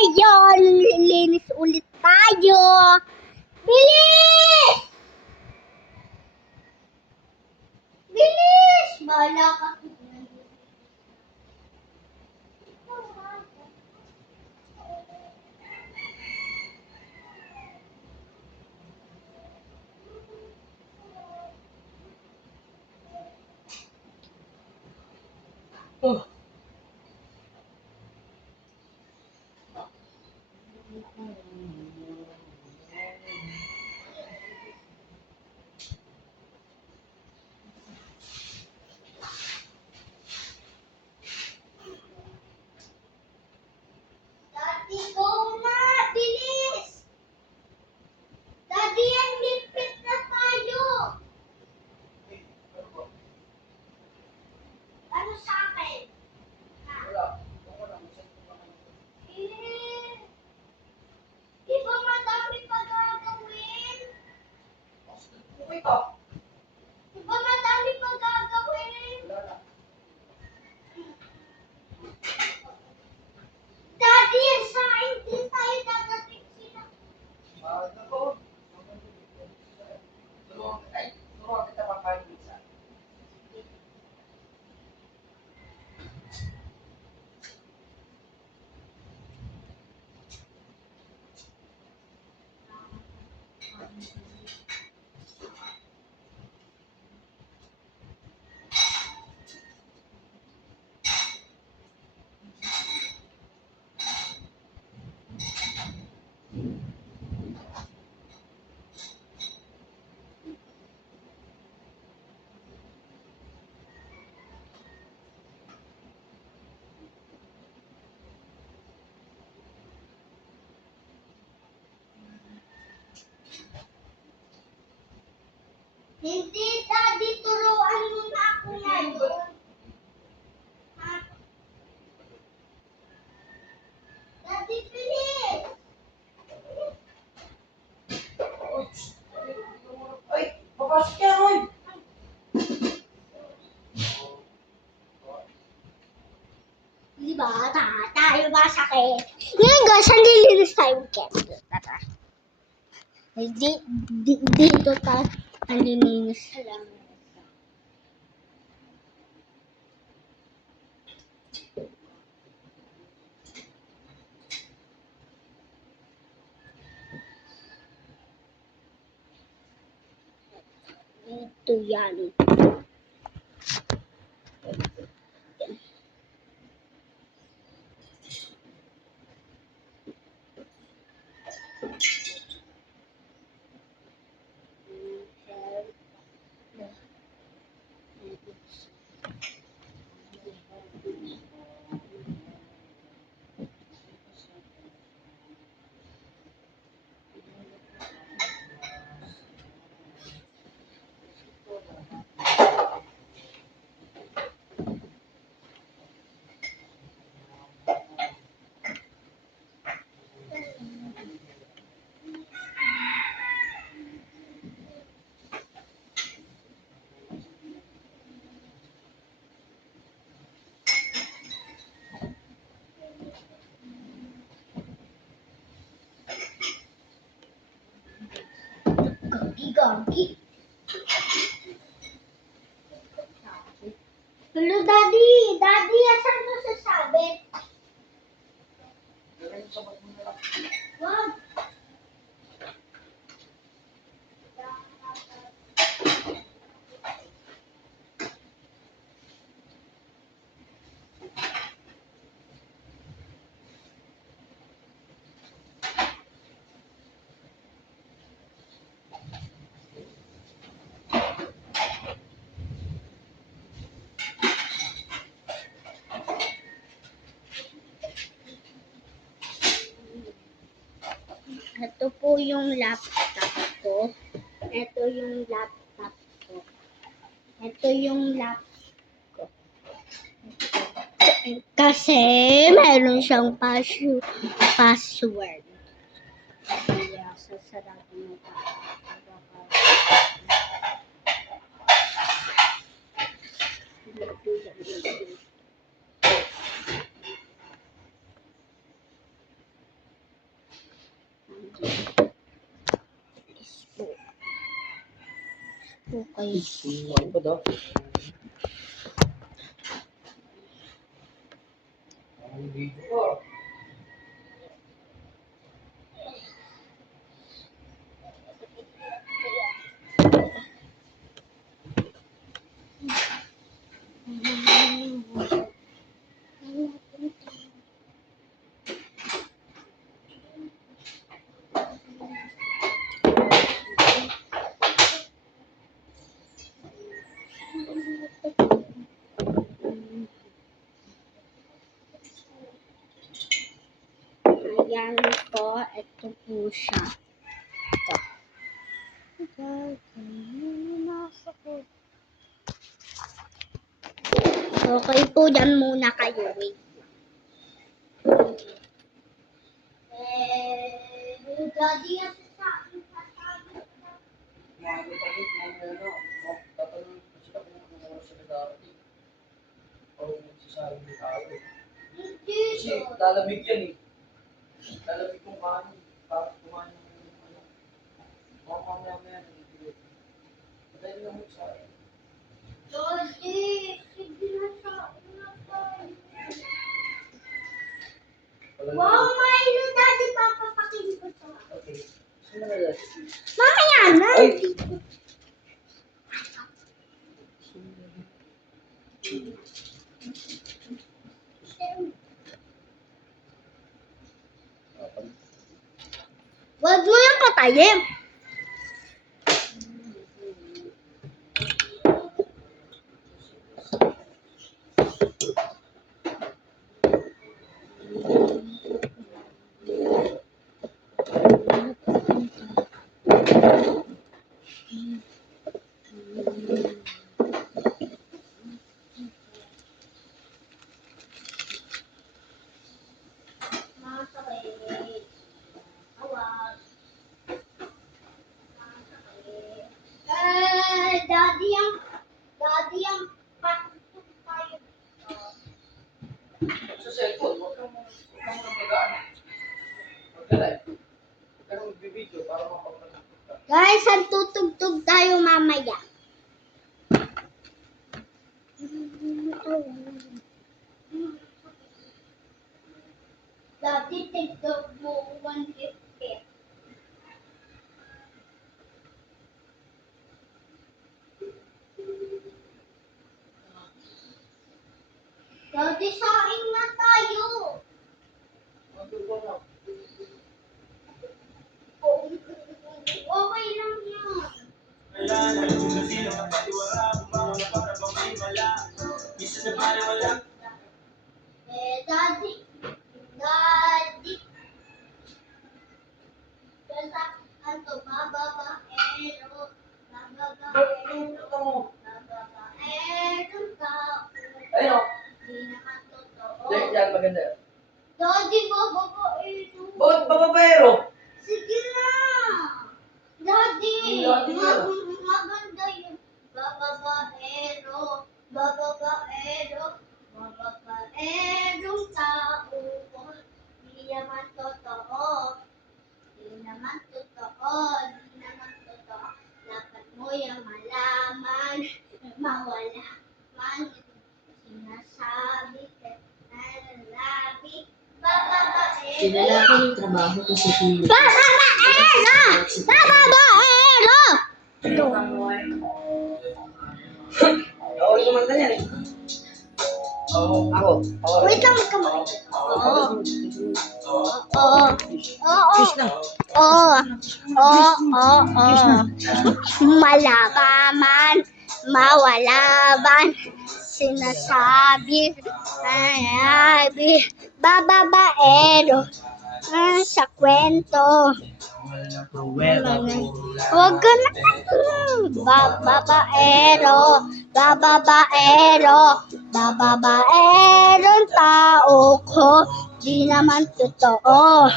ngayon, linis ulit tayo. Bilis! Bilis! Bahala ka. Oh. Daddy, go na! Bilis! Daddy, ang lipit na tayo. Ano sa akin? Eh, di ba madami pa gagawin? Di ba madami pa gagawin? Daddy, sa hindi tayo dadating sila. Hindi, Daddy, turuan mo na ako ngayon. Ha? Daddy, bilis! Ay, papasok ka, Roy! Di ba? Tayo ba sakit? Ngayon guys, nililinis tayo candle. Tara. Dito tayo nililinis. Dito yan. Gagi. Hello, Daddy. Daddy, asan mo sasabit? Wag. Ito po yung laptop ko. Ito yung laptop ko. Ito yung laptop ko. Kasi meron siyang password. Kaya sasarado mo pa. Okay. Ano ba daw? Ang video ko. Ayan po, ito po siya. Ito. Okay po, dyan muna kayo. Wait. Daddy, Mga kapatid, mga tatanong ko sila kung anong oras sila darating. O magsasabi ng tao. Kasi lalamig yan eh. Lalamig kung kanin. Parang kumain ng ano. Mamaya nagigilid. Patay lang mo sa akin. Daddy, sige na sa tayo. Wow, Milo, Daddy, papapakin ko sa. Okay. Sino na yan? Mamaya na. Ay! Wag mo yung patayin. Daddy, ang patutog tayo. Sa cellphone, huwag kang mag-ano. Huwag ka live. Huwag ka nang magbibideo para mapapanood ka. Guys, ang tutugtog tayo mamaya. Daddy, tigtog mo 150. Daddy, saing na tayo. Mag-ano. Okay lang yan. Daddy. Daddy. Kaya anto, bababaero. Bababaero. Bababaero tao. Ayun o. Di naman totoo. Yan, maganda. Daddy, bababaero. Bakit bababayero? Sige na. Daddy. Daddy na. Maganda yun. Bababaero. Bababaero. Bababaerong tao ko. Di naman totoo. Di naman totoo. Di naman totoo. Dapat mo yung malaman. Mawala man. Sinasabi ka. Nalalabi. Bababaero. Dinala ko yung trabaho ko sa Pilipinas. Bababaero! Bababaero! Ako yung kumanta yan eh. Ako. Wait lang, wait lang. Oo. Oo. Oo. Fish lang. Oo. Oo. Oo. Malabaman. Mawalaban. Sinasabi. Sinasabi. Bababaero. Sa kwento. Huwag ka na. Bababaero. Bababaero. Bababaero ang tao ko. Di naman totoo.